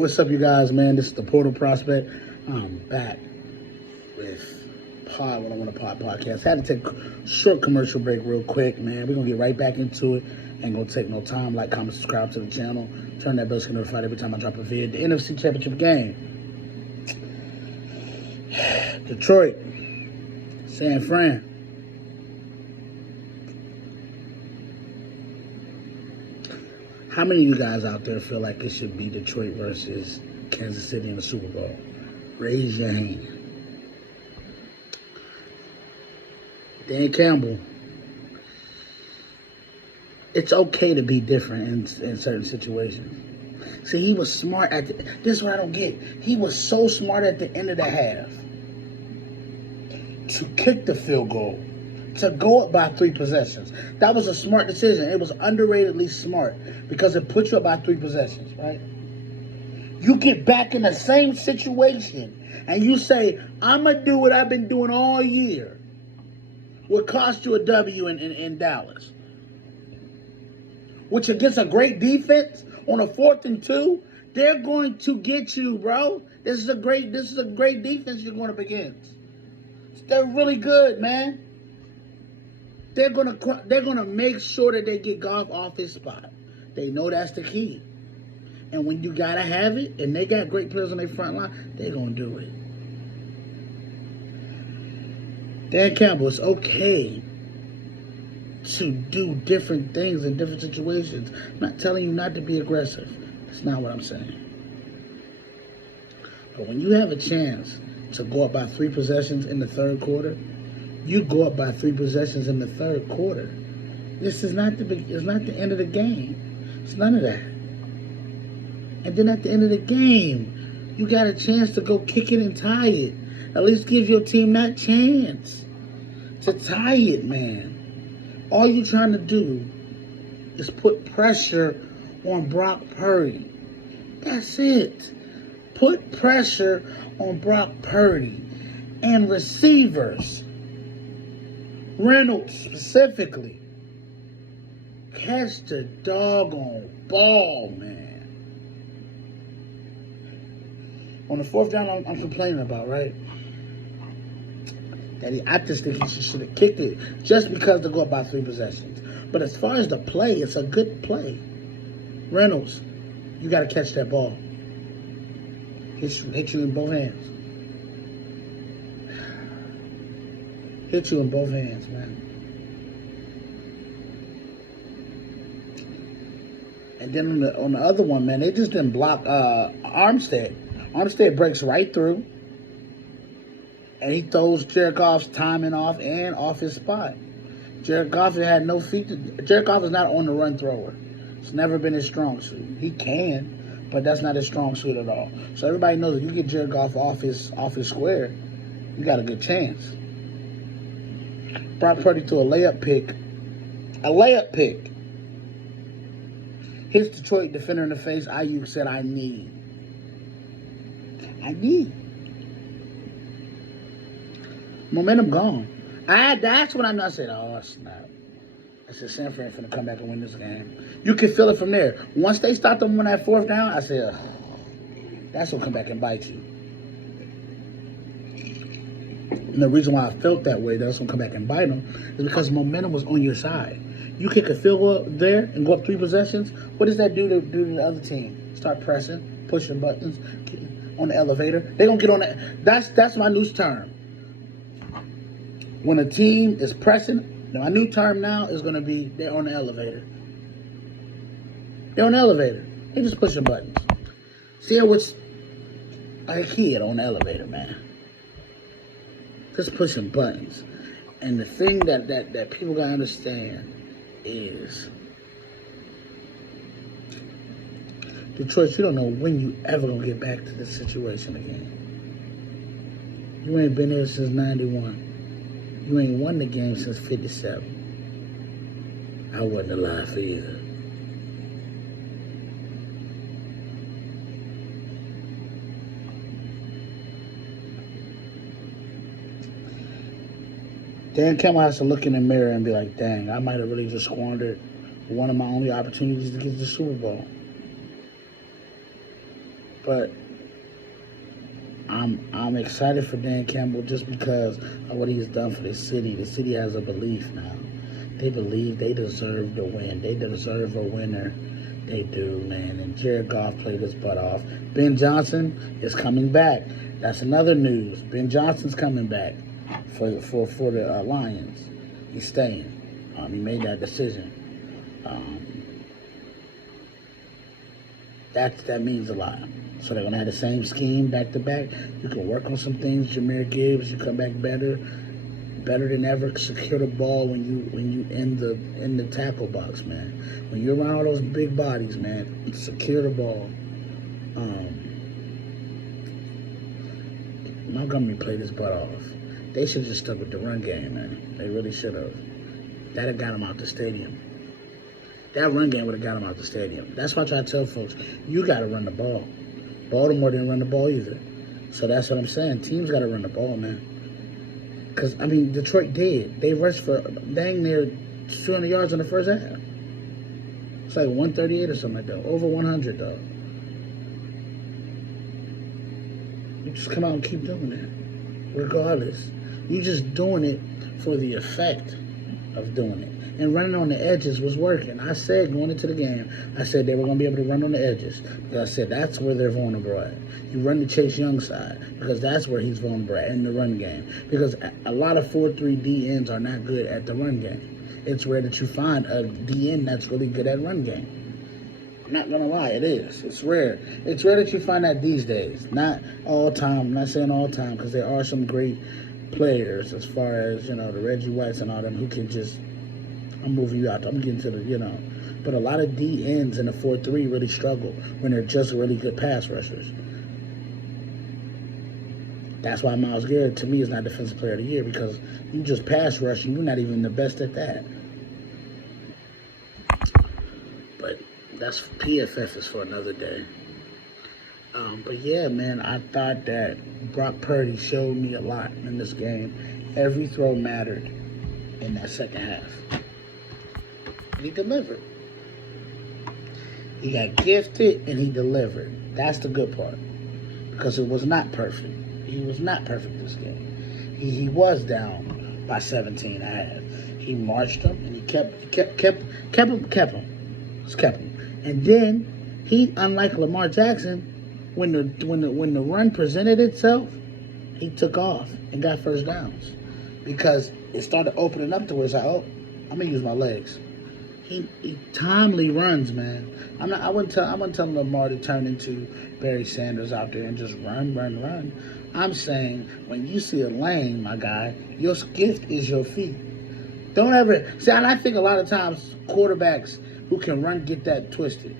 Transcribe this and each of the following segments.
What's up, you guys, man? This is the Portal Prospect. I'm back with What I Want to Pod podcast. Had to take a short commercial break real quick, man. We're going to get right back into it. Ain't going to take no time. Like, comment, subscribe to the channel. Turn that bell to get notified every time I drop a video. The NFC Championship game. Detroit. San Fran. How many of you guys out there feel like it should be Detroit versus Kansas City in the Super Bowl? Raise your hand. Dan Cambell. It's okay to be different in certain situations. See, he was smart at this is what I don't get. He was so smart at the end of the half to kick the field goal, to go up by 3 possessions. That was a smart decision. It was underratedly smart because it put you up by 3 possessions, right? You get back in the same situation and you say, I'm going to do what I've been doing all year. What cost you a W in Dallas? Which against a great defense on a 4th and 2, they're going to get you, bro. This is a great defense you're going up against. They're really good, man. They're gonna make sure that they get Goff off his spot. They know that's the key. And when you gotta have it, and they got great players on their front line, they're gonna do it. Dan Cambell, it's okay to do different things in different situations. I'm not telling you not to be aggressive. That's not what I'm saying. But when you have a chance to go up by 3 possessions in the third quarter, you go up by 3 possessions in the third quarter. This is not it's not the end of the game. It's none of that. And then at the end of the game, you got a chance to go kick it and tie it. At least give your team that chance to tie it, man. All you're trying to do is put pressure on Brock Purdy. That's it. Put pressure on Brock Purdy and receivers. Reynolds specifically. Catch the doggone ball, man. On the 4th down, I'm complaining about, right? I just think he should have kicked it just because to go up by 3 possessions. But as far as the play, it's a good play. Reynolds, you got to catch that ball. Hit you in both hands. Hit you in both hands, man. And then on the other one, man, they just didn't block Armstead. Armstead breaks right through, and he throws Jared Goff's timing off and off his spot. Jared Goff had no feet. Jared Goff is not on the run thrower. It's never been his strong suit. He can, but that's not his strong suit at all. So everybody knows if you get Jared Goff off his square, you got a good chance. Brock Purdy threw a layup pick. Hits Detroit defender in the face. Ayuk said, I need. Momentum gone. That's when I said, oh, snap. I said, San Fran finna come back and win this game. You can feel it from there. Once they start them on that 4th down, I said, that's gonna come back and bite you. And the reason why I felt that way, that's gonna come back and bite them, is because momentum was on your side. You kick a field goal there and go up 3 possessions. What does that do to the other team? Start pressing, pushing buttons on the elevator. They're gonna get on that. That's my new term. When a team is pressing, my new term now is gonna be they're on the elevator. They're on the elevator. They just pushing buttons. See what's a kid on the elevator, man. Just pushing buttons. And the thing that people gotta understand is Detroit, you don't know when you ever gonna get back to this situation again. You ain't been here since 91. You ain't won the game since 57. I wasn't alive for either. Dan Cambell has to look in the mirror and be like, dang, I might have really just squandered one of my only opportunities to get to the Super Bowl. But I'm excited for Dan Campbell just because of what he's done for the city. The city has a belief now. They believe they deserve to win. They deserve a winner. They do, man. And Jared Goff played his butt off. Ben Johnson is coming back. That's another news. Ben Johnson's coming back for the Lions. He's staying. He made that decision. That means a lot. So they're gonna have the same scheme back to back. You can work on some things. Jahmyr Gibbs, you come back better than ever. Secure the ball when you in the tackle box, man. When you're around all those big bodies, man, secure the ball. Montgomery played his butt off. They should have just stuck with the run game, man. They really should have. That'd have got him out the stadium. That run game would have got him out the stadium. That's why I try to tell folks, you got to run the ball. Baltimore didn't run the ball either. So that's what I'm saying. Teams got to run the ball, man. Because, I mean, Detroit did. They rushed for dang near 200 yards in the first half. It's like 138 or something like that. Over 100, though. You just come out and keep doing that. Regardless. You just doing it for the effect of doing it. And running on the edges was working. I said going into the game, I said they were going to be able to run on the edges. Because I said that's where they're vulnerable at. You run the Chase Young side because that's where he's vulnerable at in the run game. Because a lot of 4-3 DNs are not good at the run game. It's rare that you find a DN that's really good at run game. I'm not going to lie, it is. It's rare. It's rare that you find that these days. Not all time. I'm not saying all time because there are some great players as far as, the Reggie Whites and all them who can just, I'm moving you out. I'm getting to the, But a lot of DNs in the 4-3 really struggle when they're just really good pass rushers. That's why Myles Garrett, to me, is not Defensive Player of the Year because you just pass rushing. You're not even the best at that. But that's PFF is for another day. But yeah, man, I thought that Brock Purdy showed me a lot in this game. Every throw mattered in that second half. And he delivered. He got gifted and he delivered. That's the good part. Because it was not perfect. He was not perfect this game. He was down by 17 and a half. He marched him and he kept him. And then he, unlike Lamar Jackson, when the run presented itself, he took off and got first downs. Because it started opening up to where it's like, oh, I'm gonna use my legs. He timely runs, man. I wouldn't tell Lamar to turn into Barry Sanders out there and just run. I'm saying when you see a lane, my guy, your gift is your feet. Don't ever see. And I think a lot of times quarterbacks who can run get that twisted.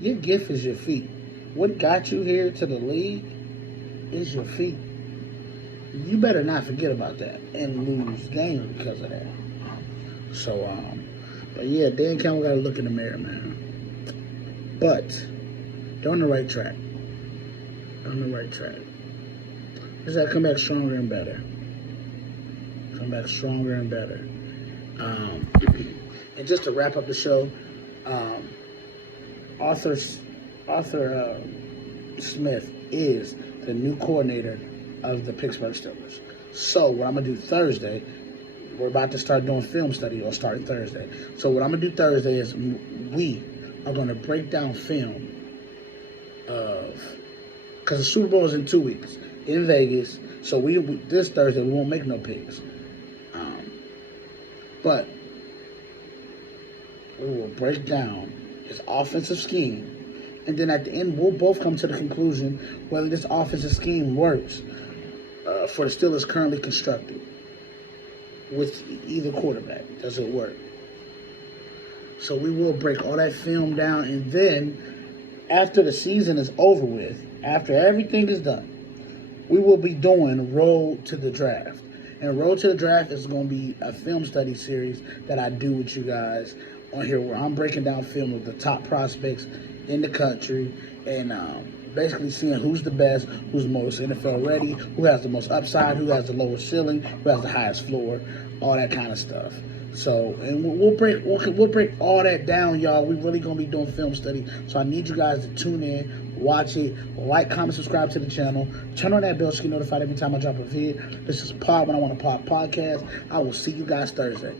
Your gift is your feet. What got you here to the league is your feet. You better not forget about that and lose games because of that. So, but yeah, Dan Campbell got to look in the mirror, man. But they're on the right track. Just got to come back stronger and better. And just to wrap up the show, Authur Smith is the new coordinator of the Pittsburgh Steelers. So what I'm going to do Thursday, we're about to start doing film study on starting Thursday. So what I'm going to do Thursday is we are going to break down film of, because the Super Bowl is in 2 weeks in Vegas. So we this Thursday, we won't make no picks. But we will break down his offensive scheme. And then at the end, we'll both come to the conclusion whether this offensive scheme works for the Steelers currently constructed with either quarterback. Does it work? So we will break all that film down. And then after the season is over with, after everything is done, we will be doing Road to the Draft. And Road to the Draft is going to be a film study series that I do with you guys on here where I'm breaking down film of the top prospects in the country and basically seeing who's the best, who's most NFL ready, who has the most upside, who has the lowest ceiling, who has the highest floor, all that kind of stuff. So, and we'll break all that down, y'all. We're really going to be doing film study. So I need you guys to tune in watch it, like, comment, subscribe to the channel, turn on that bell so you get notified every time I drop a vid. This is Pod When I Want to Pod podcast. I will see you guys Thursday.